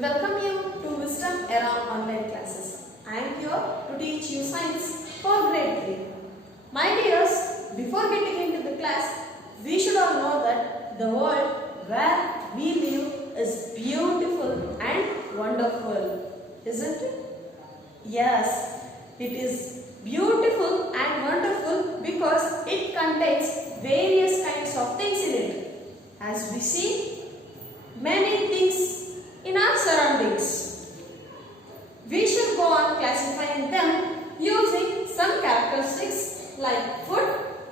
welcome you to Wisdom Era online classes. I am here to teach you science for grade 3. My dears, before getting into the class, we should all know that the world where we live is beautiful and wonderful, isn't it? Yes, it is beautiful and wonderful because it contains various kinds of things in it. As we see, many things in our surroundings. We should go on classifying them using some characteristics like food,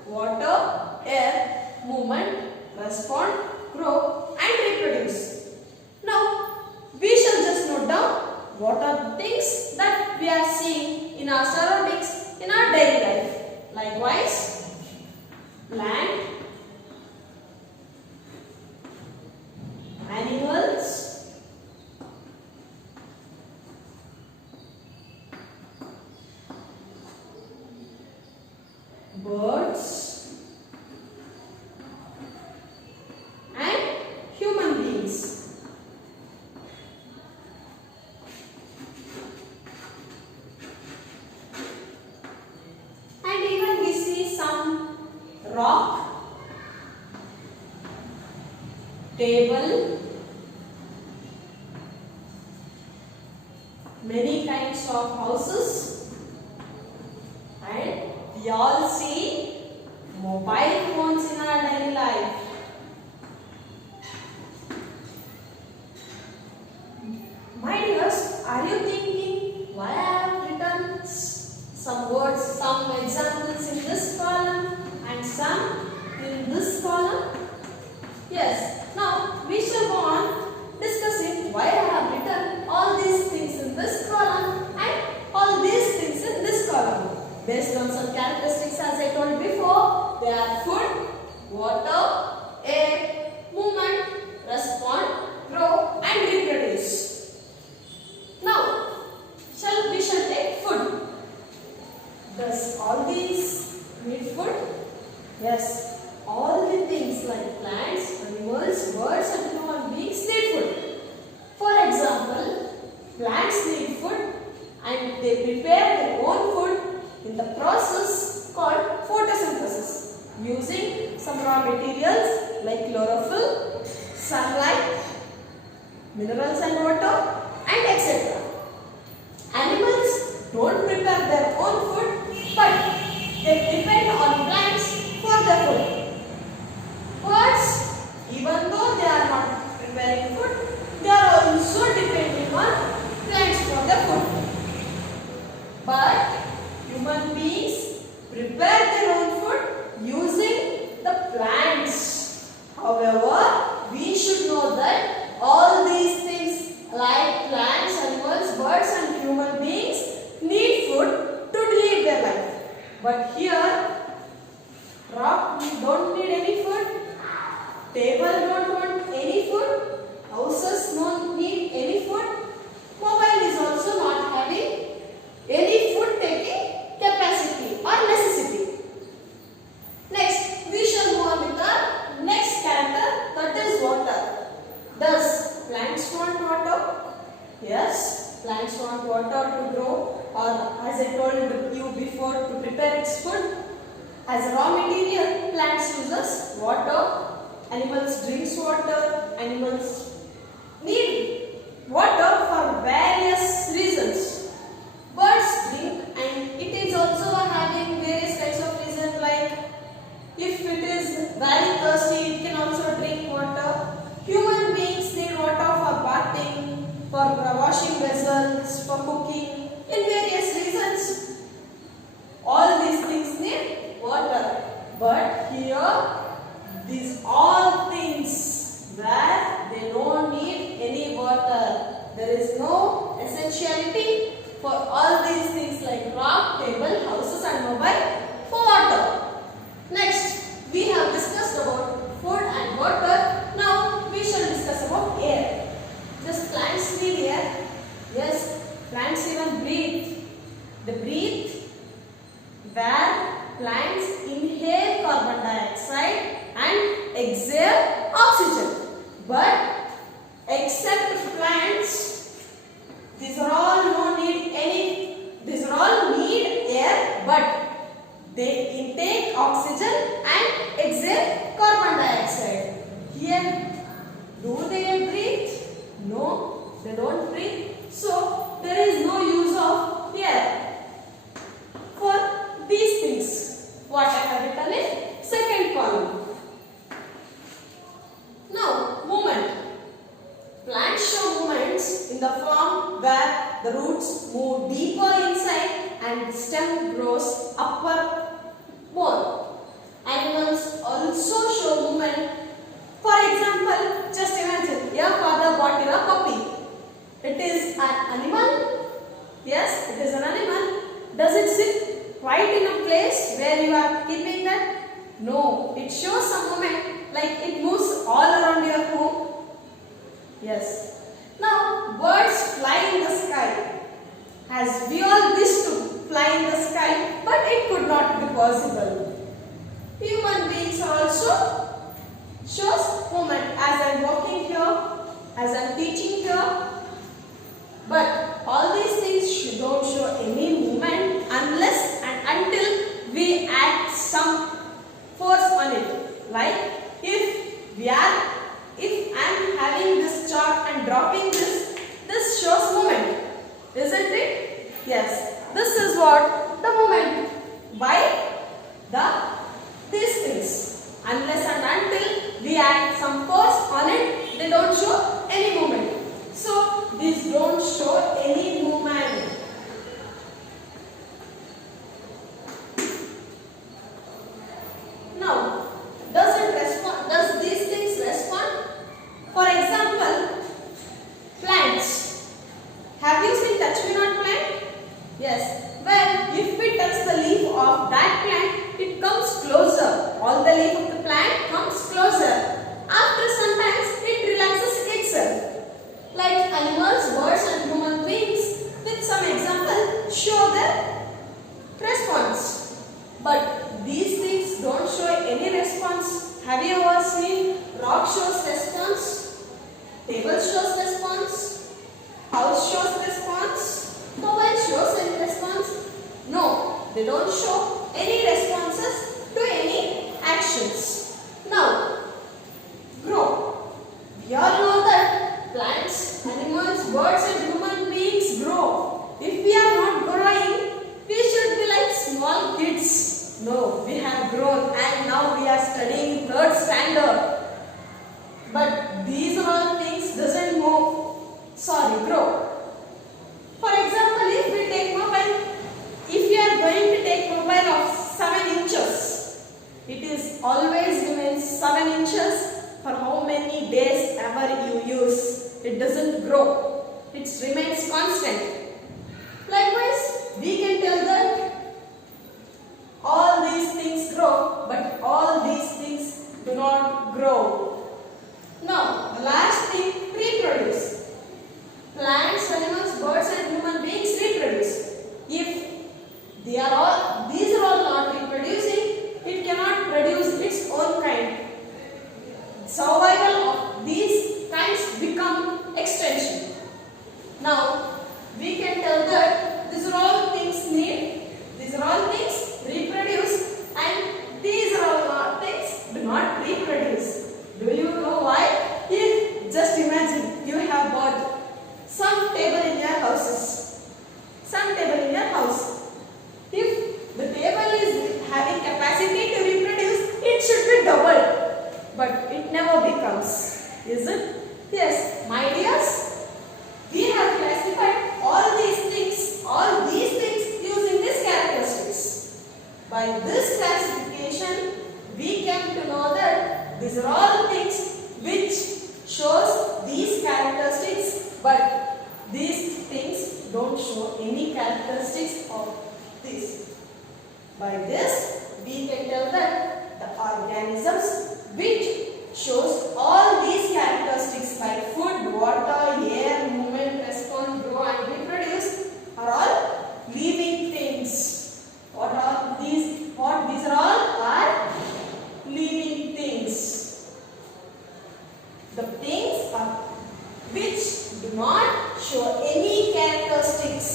water, air, movement, respond, grow and reproduce. Now, we shall just note down what are the things that we are seeing in our surroundings in our daily life. Likewise, plant, animals, birds and human beings. And even we see some rock, table, many kinds of houses, and we all see mobile phones in our daily life. My dears, are you thinking why I have written some words, some examples in this column and some in this column? Yes, now we shall go on discussing why I have written all these things in this column and all these things in this column. Based on some characteristics as I told before, they are food, water, air, movement, respond, grow and reproduce. Now, we shall take food. Does all these need food? Yes, all the things like plants, animals, birds and human beings need food. For example, plants need food and they prepare their own food in the process called photosynthesis using some raw materials like chlorophyll, sunlight, minerals and water and etc. Animals don't prepare their own food but they depend on plants for their food. Birds, even though they are not preparing food, they are also depending on plants for their food. But human beings prepare their own food using the plants. However, we should know that all these things like plants, animals, birds and human beings need food to live their life. But here, rock don't need any food, table don't want any food, houses don't need any food, mobile is also not having any food taking capacity or necessity. Next, we shall move on with our next character, that is water. Does plants want water? Yes, plants want water to grow, or as I told you before, to prepare its food. As a raw material, plants uses water, animals drinks water, animals need water for various reasons. Birds drink and it is also having various kinds of reasons like if it is very thirsty it can also drink water. Human beings need water for bathing, for washing vessels, for cooking, in various reasons. All these things need water. But here these all things where they don't need any water. There oxygen and exhale carbon dioxide. Here, do they breathe? No, they don't breathe. So, there is no use of air for these things. What I have written in second column. Now, movement. Plants show movements in the form where the roots move deeper inside and the stem grows upper more. Animals also show movement. For example, just imagine your father bought you a puppy. It is an animal. Yes, it is an animal. Does it sit right in a place where you are keeping that? No, it shows some movement, like it moves all around your home. Yes. Now, birds fly in the sky. As we all wish to fly in the sky, but it could not be possible. Human beings also shows movement. As I am walking here, as I am teaching here, but all these things don't show any movement unless and until we add some force on it. Like if I am having this chalk and dropping this shows movement, isn't it? Yes. This is what the movement by these things. Unless and until we add some force on it, they don't show any movement. So these don't show any movement. Now, does these things respond? For example, plants. Have you seen touch me not plant? Yes. Well, if we touch the leaf of that plant, it comes closer. All the leaf of the plant comes closer. After some time, it relaxes itself. Like animals, birds and human beings, with some example, show their response. But these things don't show any response. Have you ever seen rock shows response? Table shows response? House shows response? Mobile shows any response? No, they don't show any responses to any actions. Now, grow. We all know that plants, animals, birds and human beings grow. If we are not growing, we should be like small kids. No, we have grown and now we are studying 3rd standard. But these all things doesn't grow. For example, if we take mobile, if you are going to take mobile of 7 inches, it is always remains 7 inches for how many days ever you use. It doesn't grow. It remains constant. Likewise, we can tell that all these things grow, but all these things do not grow. Now, the last thing, reproduce. Plants, animals, birds and human beings reproduce. If these are all not reproducing, it cannot produce its own kind. Survival of these kinds become extension. Now, we can tell that these are all things reproduce and these are all not things do not reproduce. Do you know why? If just imagine you have bought some table in your house. If the table is having capacity to reproduce, it should be doubled. But it never becomes. Is it? Yes, my dears, we have classified all these things using these characteristics. By this classification, we came to know that these are all things which shows these characteristics, but these things don't show any characteristics of this. By this, we can tell that the organisms which shows all these characteristics like food, water, air, movement, response, grow and reproduce are all living things. What are these? These are all are living things. The things are which do not show any characteristics.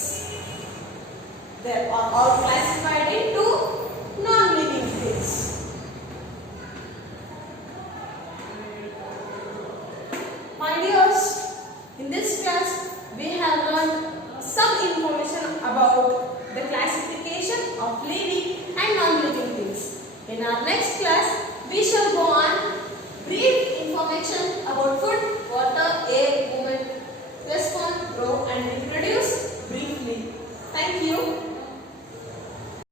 They are all classified into non-living things. about the classification of living and non-living things. In our next class, we shall go on